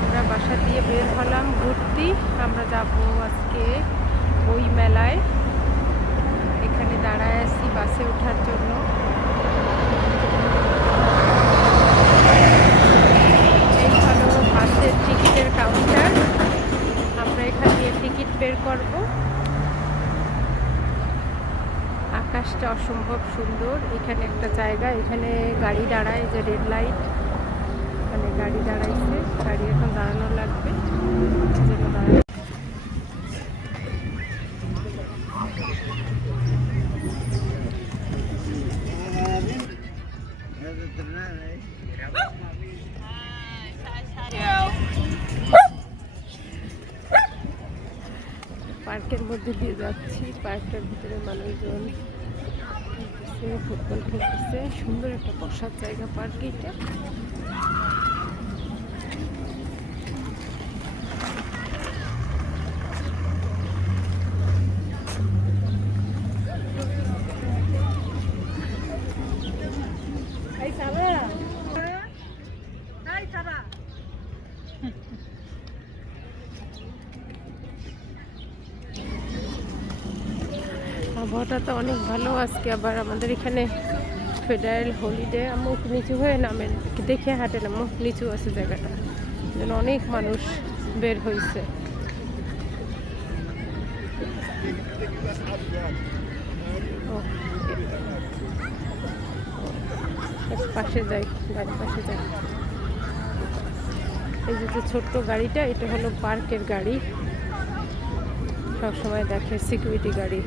আমরা বাসা দিয়ে বের হলাম, ঘুরতে। আমরা যাব আজকে বই মেলায়। এখানে দাঁড়ায় আছি বাসে ওঠার জন্য। এই হলো বাসের টিকিটের কাউন্টার আমরা এখান দিয়ে টিকিট বের করব। আকাশটা অসম্ভব সুন্দর। এখানে একটা জায়গা, এখানে গাড়ি দাঁড়ায় যে রেড লাইট মানে গাড়ি দাঁড়াইছে। গাড়ি এখন দাঁড়ানো লাগবে। দাঁড়ায়। পার্কের মধ্যে দিয়ে যাচ্ছি। পার্কের ভিতরে মানুষজন ফুটবল খেলতেছে। সুন্দর একটা বসার জায়গা পার্ক এটা। আবহাওয়াটা তো অনেক ভালো আজকে আবার আমাদের এখানে ফেডারেল হলিডে মুখ নিচু হয়ে নামেন দেখে হাঁটে না মুখ নিচু আছে জায়গাটা। যেন অনেক মানুষ বের হয়েছে পাশে যাই গাড়ি পাশে যাই। এই যে যে ছোট্ট গাড়িটা, এটা হলো পার্কের গাড়ি। সবসময় দেখে সিকিউরিটি গাড়ি।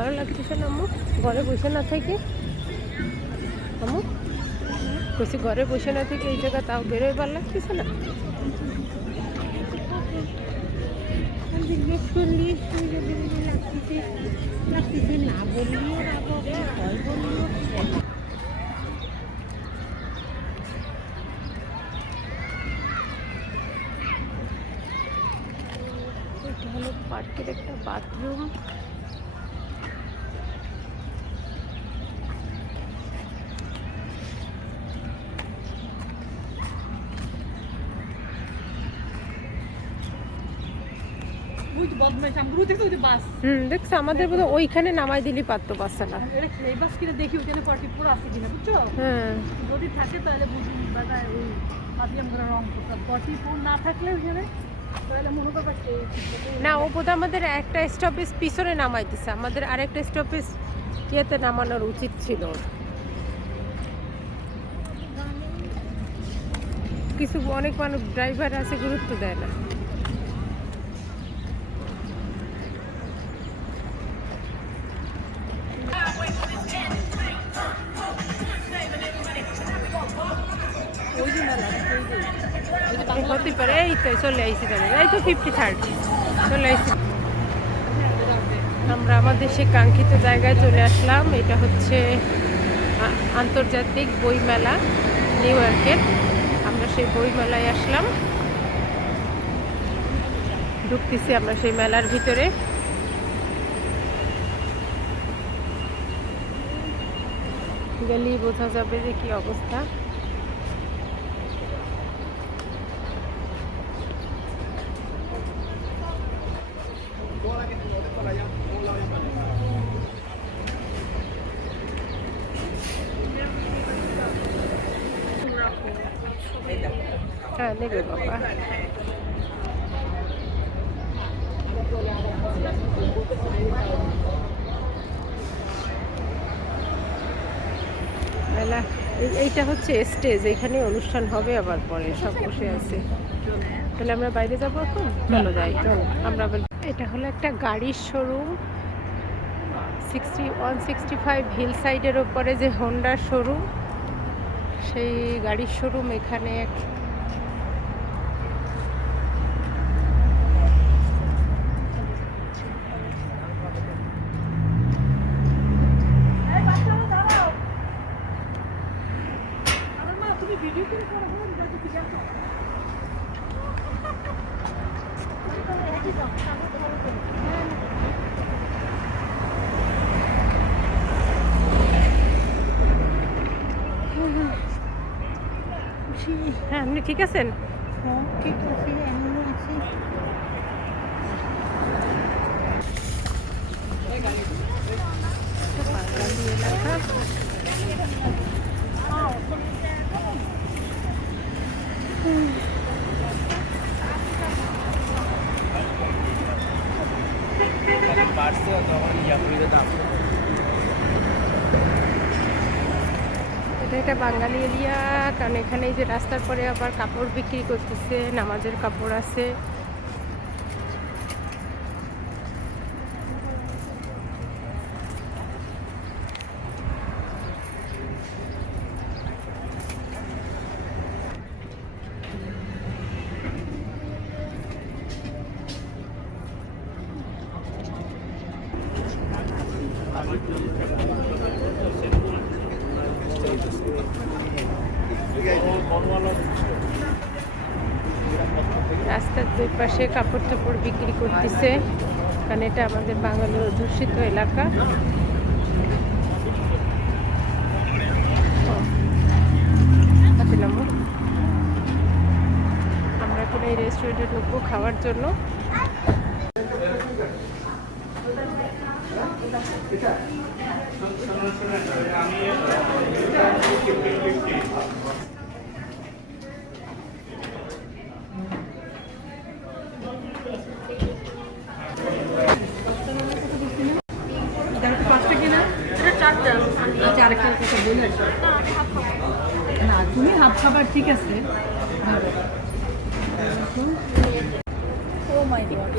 ভালো লাগতেছে না আম্মু ঘরে বসে না থেকে? আম্মু কইছি ঘরে বসে না থেকে এই জায়গা তাও বেরোয় ভালো লাগতেছে না? এটা পার্কের একটা বাথরুম বুঝ বদমাইশ আমগুলো দেখছ ওই যে বাস হুম দেখছ আমাদের বোধ ওইখানে নামাই দিলি পারতো বাস দেখি আছে কিনা বুঝছ? হ্যাঁ যদি থাকে তাহলে ওই না থাকলে ওইখানে না ও বোধ আমাদের একটা স্টপেজ পিছনে নামাই দিছে। আমাদের আরেকটা স্টপেজ ইয়েতে নামানোর উচিত ছিল। কিছু অনেক মানুষ ড্রাইভার আছে গুরুত্ব দেয় না। হতে পারে এই তো চলে আইসি ফিফটি থার্ড চলে আমরা আমাদের সে কাঙ্ক্ষিত জায়গায় চলে আসলাম, এটা হচ্ছে আন্তর্জাতিক বই মেলা নিউ ইয়র্কের। আমরা সেই বই মেলায় আসলাম। ঢুকতেছি আমরা সেই মেলার ভিতরে। গেলেই বোঝা যাবে যে কি অবস্থা। হ্যাঁ এইটা হচ্ছে স্টেজ এখানে অনুষ্ঠান হবে আবার পরে, সব বসে আছে। তাহলে আমরা বাইরে যাব এখন? চলো যাই, চলো। আমরা এটা হলো একটা গাড়ির showroom sixty one sixty five hill সাইডের ওপরে যে হোন্ডার শোরুম সেই গাড়ির শোরুম এখানে হ্যাঁ আপনি ঠিক আছেন? ঠিক আছে এমনি আছি। বাড়ছে তখন ইয়াপুরিতে দাম এটা একটা বাঙালি এরিয়া, কারণ এখানে যে রাস্তার পরে আবার কাপড় বিক্রি করতেছে, নামাজের কাপড় আছে। রাস্তার দুই পাশে কাপড় টাপড় বিক্রি করতেছে। কারণ এটা আমাদের বাঙালির অধ্যুষিত এলাকা। আমরা এখন এই রেস্টুরেন্টে ঢুকবো খাওয়ার জন্য। পাঁচটা কিনা এটা চারটা আচ্ছা আরেকটা কথা বলে আসি। না খাবার ঠিক আছে। ও মাই গড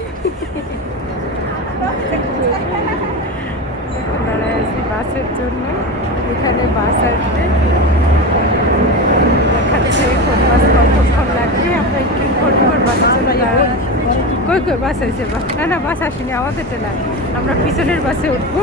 দাঁড়ায় আছি বাসের জন্য এখানে বাস আসবে। দেখাচ্ছে কোন বাস কতক্ষণ লাগবে? আমরা একটু পর পর বাসের জন্য দাঁড়াই কই কই বাস আছে বাস। না না বাস আসেনি আমাদেরটা না। আমরা পিছনের বাসে উঠবো।